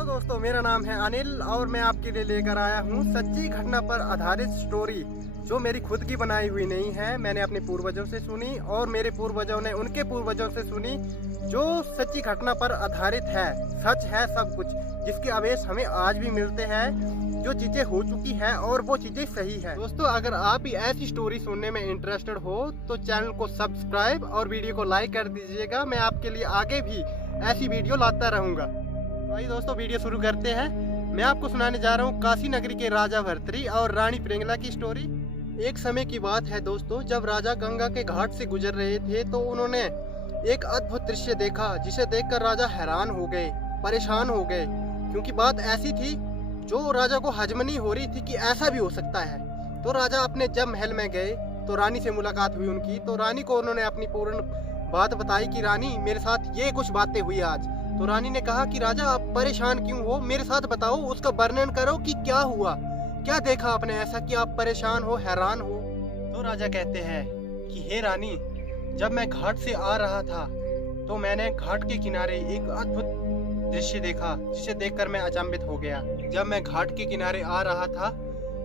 Hello दोस्तों, मेरा नाम है अनिल और मैं आपके लिए लेकर आया हूँ सच्ची घटना पर आधारित स्टोरी जो मेरी खुद की बनाई हुई नहीं है। मैंने अपने पूर्वजों से सुनी और मेरे पूर्वजों ने उनके पूर्वजों से सुनी, जो सच्ची घटना पर आधारित है। सच है सब कुछ, जिसके आवेश हमें आज भी मिलते हैं, जो चीजें हो चुकी है और वो चीजें सही है। दोस्तों, अगर आप भी ऐसी स्टोरी सुनने में इंटरेस्टेड हो तो चैनल को सब्सक्राइब और वीडियो को लाइक कर दीजिएगा। मैं आपके लिए आगे भी ऐसी वीडियो लाता रहूंगा। तो आइए दोस्तों, वीडियो शुरू करते हैं। मैं आपको सुनाने जा रहा हूँ काशी नगरी के राजा भर्तृहरि और रानी प्रिंगला की स्टोरी। एक समय की बात है दोस्तों, जब राजा गंगा के घाट से गुजर रहे थे तो उन्होंने एक अद्भुत दृश्य देखा, जिसे देखकर राजा हैरान हो गए, परेशान हो गए, क्योंकि बात ऐसी थी जो राजा को हजम नहीं हो रही थी कि ऐसा भी हो सकता है। तो राजा अपने जब महल में गए तो रानी से मुलाकात हुई उनकी। तो रानी को उन्होंने अपनी पूर्ण बात बताई कि रानी, मेरे साथ ये कुछ बातें हुई आज। तो रानी ने कहा कि राजा, आप परेशान क्यों हो, मेरे साथ बताओ, उसका वर्णन करो कि क्या हुआ, क्या देखा आपने ऐसा कि आप परेशान हो, हैरान हो। तो राजा कहते हैं कि हे रानी, जब मैं घाट से आ रहा था तो मैंने घाट के किनारे एक अद्भुत दृश्य देखा, जिसे देखकर मैं अचंभित हो गया। जब मैं घाट के किनारे आ रहा था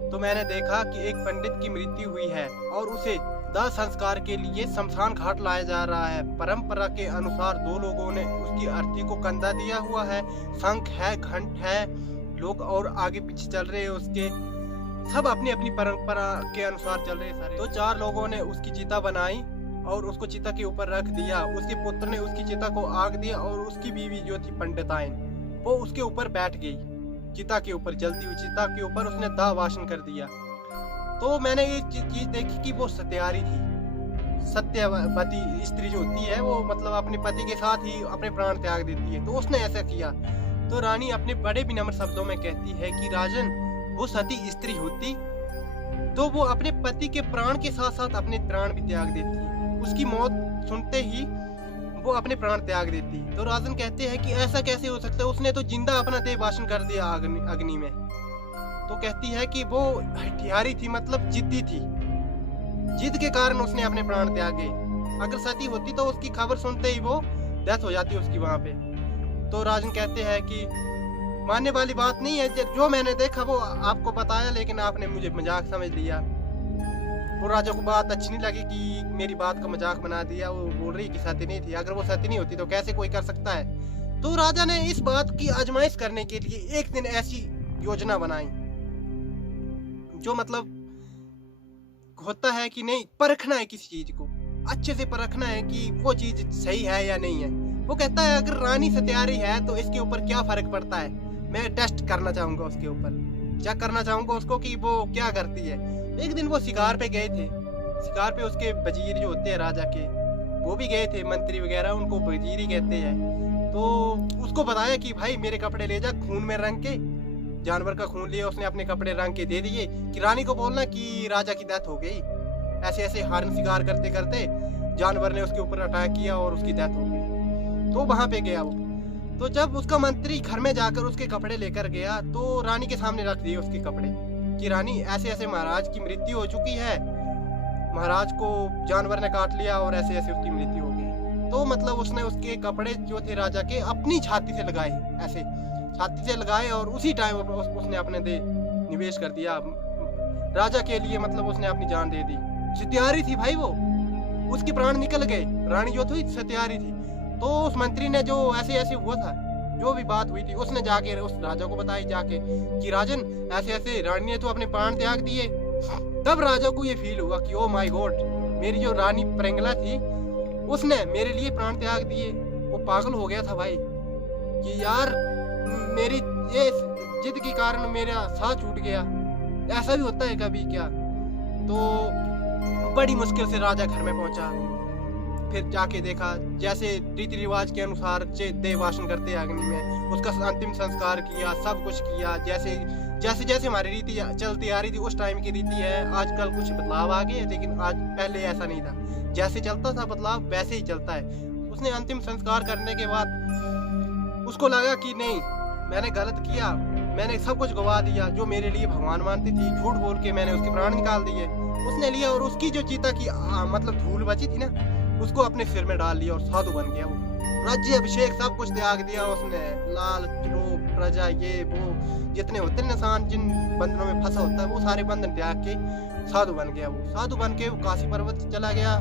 तो मैंने देखा कि एक पंडित की मृत्यु हुई है और उसे दाह संस्कार के लिए शमशान घाट लाया जा रहा है। परंपरा के अनुसार दो लोगों ने उसकी अर्थी को कंधा दिया हुआ है, शंख है, घंट है, लोग और आगे पीछे चल रहे हैं उसके, सब अपनी अपनी परंपरा के अनुसार चल रहे सारे। तो चार लोगों ने उसकी चिता बनाई और उसको चिता के ऊपर रख दिया। उसके पुत्र ने उसकी चिता को आग दिया और उसकी बीवी जो थी पंडिताइन, वो उसके ऊपर बैठ गई, चिता के ऊपर, जलती हुई चिता के ऊपर उसने दाह वासन कर दिया। तो मैंने ये चीज देखी कि वो सत्यारी थी, सत्यवती स्त्री जो होती है वो मतलब अपने पति के साथ ही अपने प्राण त्याग देती है। तो उसने ऐसा किया। तो रानी अपने बड़े विनम्र शब्दों में कहती है कि राजन, वो सती स्त्री होती तो वो अपने पति के प्राण के साथ साथ अपने प्राण भी त्याग देती, उसकी मौत सुनते ही वो अपने प्राण त्याग देती। तो राजन कहते हैं कि ऐसा कैसे हो सकता है, उसने तो जिंदा अपना देह वासन कर दिया अग्नि में। तो कहती है कि वो हठियारी थी, मतलब जिद्दी थी, जिद के कारण उसने अपने प्राण त्यागे। अगर सती होती तो उसकी खबर सुनते ही वो डेथ हो जाती उसकी वहां पे। तो राजन कहते हैं कि मानने वाली बात नहीं है, जो मैंने देखा वो आपको बताया, लेकिन आपने मुझे मजाक समझ लिया। वो राजा को बात अच्छी नहीं लगी कि मेरी बात का मजाक बना दिया। वो बोल रही कि सती नहीं थी, अगर वो सती नहीं होती तो कैसे कोई कर सकता है। तो राजा ने इस बात की आजमाइश करने के लिए एक दिन ऐसी योजना बनाई, जो मतलब होता है कि नहीं, परखना है किसी चीज को, अच्छे से परखना है कि वो चीज सही है या नहीं है। वो कहता है अगर रानी सत्यारी है तो इसके ऊपर क्या फर्क पड़ता है, मैं टेस्ट करना चाहूंगा उसके ऊपर, चेक करना चाहूंगा उसको कि वो क्या करती है। एक दिन वो शिकार पे गए थे, शिकार पे उसके वजीर जो होते हैं राजा के, वो भी गए थे, मंत्री वगैरह, उनको वजीर ही कहते हैं। तो उसको बताया कि भाई मेरे कपड़े ले जा, खून में रंग के, जानवर का खून लिया उसने, अपने कपड़े रंग के दे दिए कि रानी को बोलना कि राजा की डेथ हो गई। ऐसे ऐसे हारन शिकार करते करते जानवर ने उसके ऊपर अटैक किया और उसकी डेथ हो गई। तो वहां पे गया वो। तो जब उसका मंत्री घर में जाकर उसके कपड़े लेकर गया तो रानी के सामने रख दिए उसके कपड़े कि रानी, ऐसे ऐसे महाराज की मृत्यु हो चुकी है, महाराज को जानवर ने काट लिया और ऐसे ऐसे उसकी मृत्यु हो गई। तो मतलब उसने उसके कपड़े जो थे राजा के अपनी छाती से लगाए, ऐसे छाती से लगाए, और उसी टाइम उसने अपने दे निवेश कर दिया राजा के लिए, मतलब उसने अपनी जान दे दी। सत्यारी थी भाई वो, उसके प्राण निकल गए। रानी जो थी सत्यारी थी। तो उस मंत्री ने जो ऐसे ऐसे हुआ था, जो भी बात हुई थी, उसने जाके उस राजा को बताई जाके कि राजन, ऐसे ऐसे रानी ने तो अपने प्राण त्याग दिए। तब राजा को ये फील हुआ कि ओ माय गॉड, मेरी जो रानी प्रिंगला थी उसने मेरे लिए प्राण त्याग दिए। वो पागल हो गया था भाई कि यार, मेरी ये जिद के कारण मेरा साह छूट गया, ऐसा भी होता है कभी क्या। तो बड़ी मुश्किल से राजा घर में पहुंचा, फिर जाके देखा जैसे रीति रिवाज के अनुसार देह वासन करते अग्नि में, उसका अंतिम संस्कार किया, सब कुछ किया जैसे जैसे जैसे हमारी रीति चलती आ रही थी, उस टाइम की रीति है। आजकल कुछ बदलाव आ गए, लेकिन आज पहले ऐसा नहीं था, जैसे चलता था बदलाव वैसे ही चलता है। उसने अंतिम संस्कार करने के बाद उसको लगा कि नहीं, मैंने गलत किया, मैंने सब कुछ गवा दिया, जो मेरे लिए भगवान मानती थी, झूठ बोल के मैंने उसके प्राण निकाल दिए। उसने लिया और उसकी जो चीता की मतलब धूल बची थी ना, उसको अपने सिर में डाल लिया और साधु बन गया वो। राज्य अभिषेक सब कुछ त्याग दिया उसने, लाल लोभ प्रजा ये वो जितने होते हैं इंसान जिन बंधनों में फंसा होता है वो सारे बंधन त्याग के साधु बन गया। वो साधु बन के वो काशी पर्वत चला गया।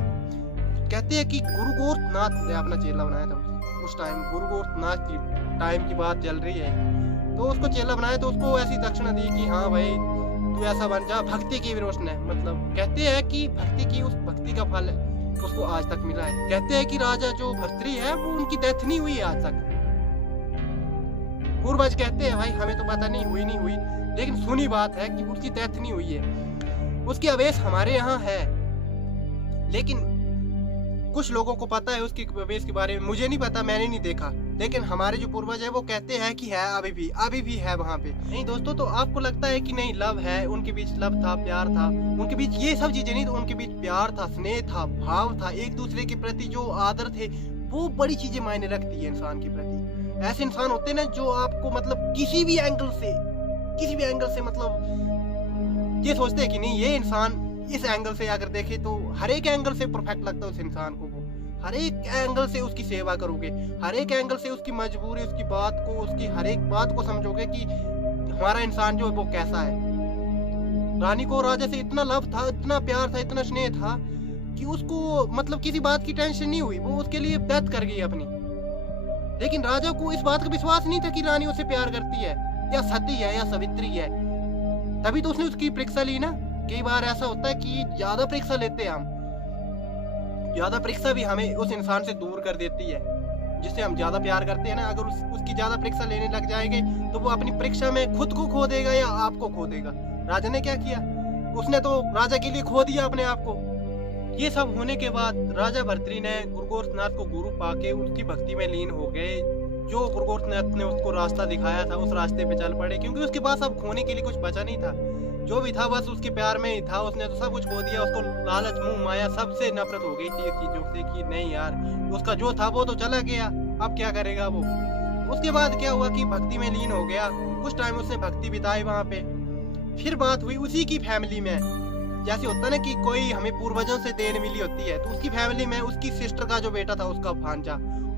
कहते हैं कि गुरु गोरखनाथ ने अपना चेला बनाया था उस टाइम, गुरु गोरखनाथ की टाइम की बात चल रही है। तो उसको चेला बनाया तो उसको ऐसी दक्षिणा दी कि हाँ भाई तू ऐसा बन जा। भक्ति की भी उसने, मतलब कहते हैं कि भक्ति की, उस भक्ति का फल उसको आज तक मिला है। कहते हैं कि राजा जो भर्तृ है वो उनकी डेथ नहीं हुई आज तक। पूर्वज कहते हैं भाई हमें तो पता नहीं हुई नहीं हुई, लेकिन सुनी बात है कि उसकी डेथ नहीं हुई है। उसकी अवेश हमारे यहाँ है, लेकिन कुछ लोगों को पता है उसकी अवेश के बारे में। मुझे नहीं पता, मैंने नहीं देखा, लेकिन हमारे जो पूर्वज है वो कहते हैं कि है, अभी भी है वहाँ पे। नहीं दोस्तों, तो आपको लगता है कि नहीं लव है, उनके बीच लव था, प्यार था, उनके बीच ये सब चीजें नहीं, तो उनके बीच प्यार था, स्नेह था, भाव था, एक दूसरे के प्रति जो आदर थे, वो बड़ी चीजें मायने रखती है इंसान के प्रति। ऐसे इंसान होते हैं ना जो आपको मतलब किसी भी एंगल से मतलब ये सोचते हैं कि नहीं ये इंसान इस एंगल से अगर देखे तो हर एक एंगल से परफेक्ट लगता है उस इंसान को। वो हर एक एंगल से उसकी सेवा करोगे, हर एक एंगल से उसकी मजबूरी, उसकी बात को, उसकी हर एक बात को समझोगे कि हमारा इंसान जो है वो कैसा है। रानी को राजा से इतना लव था, इतना प्यार था, इतना स्नेह था कि उसको मतलब किसी बात की टेंशन नहीं हुई, वो उसके लिए डेथ कर गई अपनी। लेकिन राजा को इस बात का विश्वास नहीं था कि रानी उससे प्यार करती है या सती है या सावित्री है, तभी तो उसने उसकी परीक्षा ली ना। कई बार ऐसा होता है कि ज्यादा परीक्षा लेते हैं हम, ज्यादा परीक्षा भी हमें उस इंसान से दूर कर देती है जिससे हम ज्यादा प्यार करते हैं ना। अगर उसकी ज्यादा परीक्षा लेने लग जाएंगे तो वो अपनी परीक्षा में खुद को खो देगा या आपको खो देगा। राजा ने क्या किया, उसने तो राजा के लिए खो दिया अपने आप को। ये सब होने के बाद राजा भर्तृ ने गुरु गोरखनाथ को गुरु पाके उसकी भक्ति में लीन हो गए। जो गुरु गोरखनाथ ने उसको रास्ता दिखाया था उस रास्ते पे चल पड़े, क्योंकि उसके पास अब खोने के लिए कुछ बचा नहीं था। जो भी था बस उसके प्यार में ही था, उसने तो सब कुछ खो दिया। उसको लालच, मुंह माया सबसे नफरत हो गई थी चीजों से कि नहीं यार उसका जो था वो तो चला गया, अब क्या करेगा वो। उसके बाद क्या हुआ कि भक्ति में लीन हो गया। कुछ टाइम उसने भक्ति बिताई वहाँ पे। फिर बात हुई उसी की फैमिली में, जैसे होता ना कि कोई हमें पूर्वजों से देन मिली होती है, तो उसकी फैमिली में उसकी सिस्टर का जो बेटा था उसका भांजा,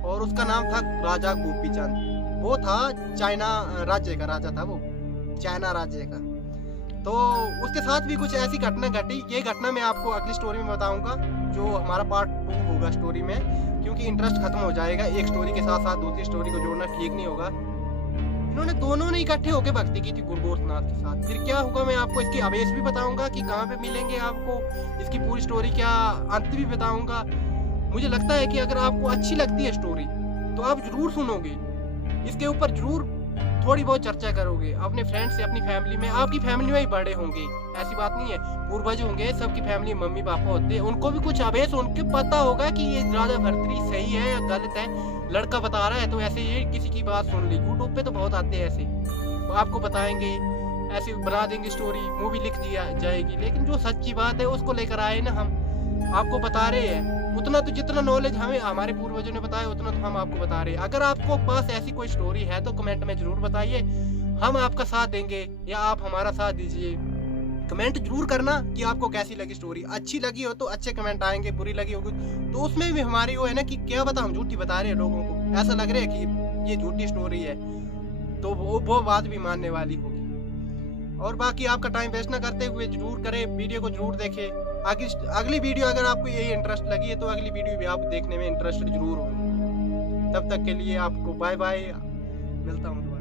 और उसका नाम था राजा गोपीचंद। वो था चाइना राज्य का राजा था, वो चाइना राज्य का। तो उसके साथ भी कुछ ऐसी घटना घटी। ये घटना मैं आपको अगली स्टोरी में बताऊंगा, जो हमारा पार्ट 2 होगा स्टोरी में, क्योंकि इंटरेस्ट खत्म हो जाएगा। एक स्टोरी के साथ साथ दूसरी स्टोरी को जोड़ना ठीक नहीं होगा। इन्होंने दोनों ने इकट्ठे होकर भक्ति की थी गुरु गोरखनाथ के साथ। फिर क्या होगा मैं आपको इसकी अवेश भी बताऊंगा कि कहाँ पे मिलेंगे आपको, इसकी पूरी स्टोरी क्या अंत भी बताऊंगा। मुझे लगता है कि अगर आपको अच्छी लगती है स्टोरी तो आप जरूर सुनोगे, इसके ऊपर जरूर थोड़ी बहुत चर्चा करोगे अपने फ्रेंड्स से, अपनी फैमिली में। आपकी फैमिली में ही बड़े होंगे, ऐसी बात नहीं है, पूर्वज होंगे, सबकी फैमिली मम्मी पापा होते हैं, उनको भी कुछ अवेश उनके पता होगा कि ये राजा भर्तृ सही है या गलत है। लड़का बता रहा है तो ऐसे ये किसी की बात सुन ली, यूट्यूब पे तो बहुत आते हैं ऐसे, तो आपको बताएंगे, ऐसे बना देंगे स्टोरी, मूवी लिख दिया जाएगी। लेकिन जो सच्ची बात है उसको लेकर आए ना, हम आपको बता रहे हैं। उतना तो जितना नॉलेज हमें हमारे पूर्वजों ने बताया उतना तो हम आपको बता रहे हैं। अगर आपको पास ऐसी कोई स्टोरी है तो कमेंट में जरूर बताइए, हम आपका साथ देंगे या आप हमारा साथ दीजिए। कमेंट जरूर करना कि आपको कैसी लगी स्टोरी। अच्छी लगी हो तो अच्छे कमेंट आएंगे, बुरी लगी होगी तो उसमें भी हमारी वो है ना कि क्या बता हम झूठी बता रहे हैं, लोगों को ऐसा लग रहा है कि ये झूठी स्टोरी है, तो वो बात भी मानने वाली होगी। और बाकी आपका टाइम वेस्ट ना करते हुए जरूर करें, वीडियो को जरूर देखें। अगली वीडियो अगर आपको यही इंटरेस्ट लगी है तो अगली वीडियो भी आप देखने में इंटरेस्ट जरूर होगी। तब तक के लिए आपको बाय बाय, मिलता हूँ।